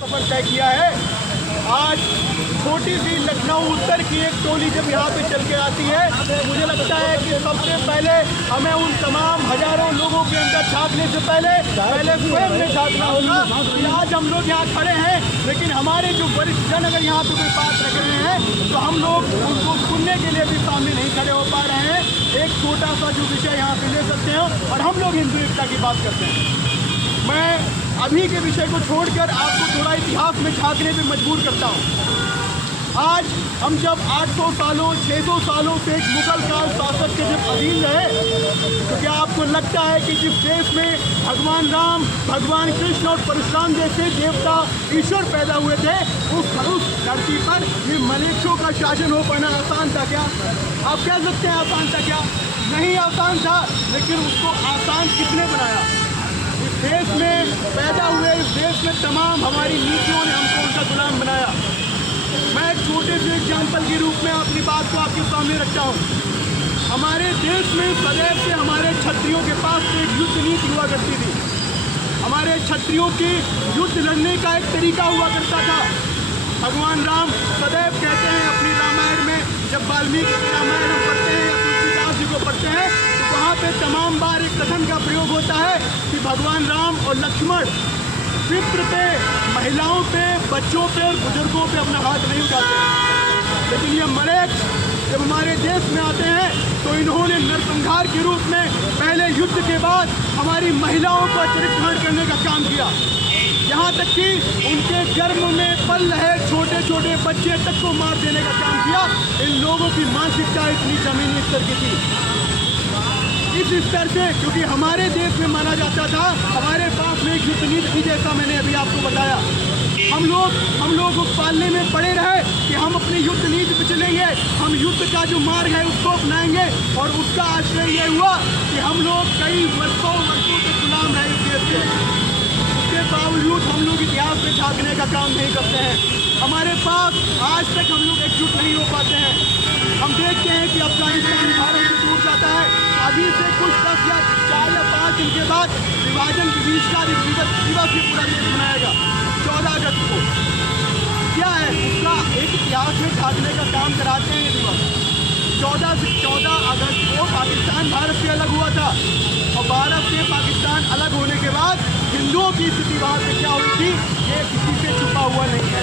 सफर तय किया है। आज छोटी सी लखनऊ उत्तर की एक टोली जब यहाँ पे चल के आती है, मुझे लगता है कि सबसे पहले हमें उन तमाम हजारों लोगों के अंदर झांकने से पहले स्वयं में झांकना होगा कि आज हम लोग यहाँ खड़े हैं, लेकिन हमारे जो वरिष्ठ जन अगर यहाँ पे कोई बात रख रहे हैं तो हम लोग उनको सुनने के लिए भी सामने नहीं खड़े हो पा रहे हैं। एक छोटा सा जो विषय यहाँ पे ले सकते हैं और हम लोग हिंदू एकता की बात करते हैं। मैं अभी के विषय को छोड़कर आपको थोड़ा इतिहास में झांकने पे मजबूर करता हूँ। आज हम जब 800 सालों 600 सालों से एक मुगल काल शासक के जब अधीन रहे, तो क्या आपको लगता है कि जिस देश में भगवान राम, भगवान कृष्ण और परशुराम जैसे देवता ईश्वर पैदा हुए थे, उस धरती पर ये मलेच्छों का शासन हो पाना आसान था क्या? आप कह सकते हैं आसान था क्या? नहीं आसान था, लेकिन उसको आसान किसने बनाया? इस देश में पैदा हुए, इस देश में तमाम हमारी नीतियों ने हमको उनका गुलाम बनाया। मैं एक छोटे से एग्जाम्पल के रूप में अपनी बात को आपके सामने रखता हूँ। हमारे देश में सदैव से हमारे क्षत्रियों के पास एक युद्ध नीति हुआ करती थी। हमारे क्षत्रियों की युद्ध लड़ने का एक तरीका हुआ करता था। भगवान राम सदैव कहते हैं अपनी रामायण में, जब वाल्मीकि की रामायण हम पढ़ते हैं या तुलसीदास जी को पढ़ते हैं, तो वहाँ पे तमाम बार एक कथन का प्रयोग होता है कि भगवान राम और लक्ष्मण विप्र पे, महिलाओं पे, बच्चों पे और बुजुर्गों पे अपना हाथ नहीं उठाते। लेकिन ये मलेच्छ जब हमारे देश में आते हैं तो इन्होंने नरसंहार के रूप में पहले युद्ध के बाद हमारी महिलाओं का चरित्रहरण करने का काम किया। यहाँ तक कि उनके गर्भ में पल रहे छोटे छोटे बच्चे तक को मार देने का काम किया। इन लोगों की मानसिकता इतनी जमीनी स्तर की थी, इस स्तर से, क्योंकि हमारे देश में माना जाता था हमारे पास में एक युद्ध नीति थी, जैसा मैंने अभी आपको बताया। हम लोग उस पालने में पड़े रहे कि हम अपनी युद्ध नीति पे चलेंगे, हम युद्ध का जो मार्ग है उसको अपनाएंगे, और उसका आश्रय ये हुआ कि हम लोग कई वर्षों से गुलाम रहे इस देश के। उसके बावजूद हम लोग इतिहास में झांकने का काम नहीं करते हैं। हमारे पास आज तक हम लोग एकजुट नहीं हो पाते हैं। हम देखते हैं कि अफगानिस्तान भारत से दूर जाता है। अभी से कुछ 10 या 4 या 5 दिन के बाद विभाजन की 20 का दिवस ये पूरा देश मनाएगा 14 अगस्त को। क्या है उसका एक इतिहास में झांकने का काम कराते हैं ये दिवस। 14 अगस्त को पाकिस्तान भारत से अलग हुआ था, और भारत से पाकिस्तान अलग होने के बाद हिंदुओं की स्थिति वहाँ पे क्या हुई थी, ये किसी से छुपा हुआ नहीं है।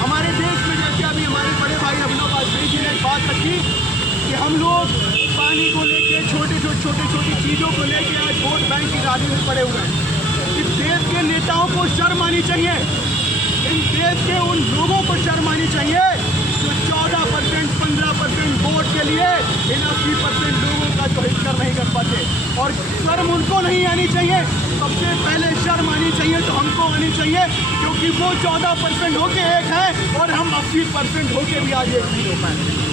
हमारे देश में जैसे अभी हमारे बड़े भाई अभिनव वाजपेयी जी ने एक बात रखी कि हम लोग पानी को लेके छोटी चीज़ों को लेके आज वोट बैंक की राजनीति में पड़े हुए हैं। इस देश के नेताओं को शर्म आनी चाहिए, इन देश के उन लोगों को शर्म आनी चाहिए जो 14%, 15% वोट के लिए इन 80% लोगों का जो हित नहीं कर पाते। और शर्म उनको नहीं आनी चाहिए, सबसे पहले शर्म आनी चाहिए तो हमको आनी चाहिए, क्योंकि वो 14% होके एक है और हम 80% होके भी आज एक नहीं हो पाए।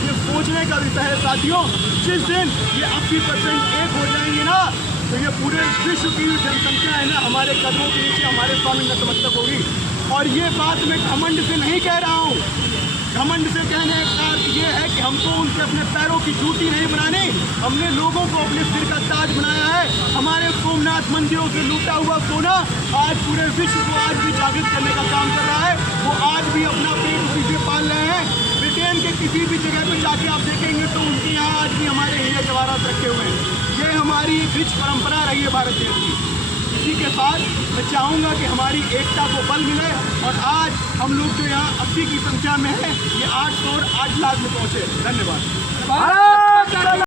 ये सोचने का विषय है साथियों। जिस दिन ये 80% एक हो जाएंगे ना, तो ये पूरे विश्व की जनसंख्या है ना हमारे कदमों के नीचे हमारे स्वामी नतमस्तक होगी। और ये बात मैं घमंड से नहीं कह रहा हूँ। घमंड से कहने का अर्थ ये है कि हमको उनके अपने पैरों की जूती नहीं बनानी, हमने लोगों को अपने सिर का ताज बनाया है। हमारे सोमनाथ मंदिरों से लूटा हुआ सोना आज पूरे विश्व को आज भी जागृत करने का काम कर रहा है। वो आज भी अपना पेट उसी से पाल रहे हैं। ब्रिटेन के किसी भी जगह पे जाके आप देखेंगे तो उनके यहाँ आज भी हमारे हीरे जवाहरात रखे हुए हैं। ये हमारी रिच परंपरा रही है भारत देश की। इसी के साथ मैं चाहूँगा कि हमारी एकता को बल मिले, और आज हम लोग जो यहाँ 80 की संख्या में है, ये 800 और 8 लाख में पहुँचे। धन्यवाद।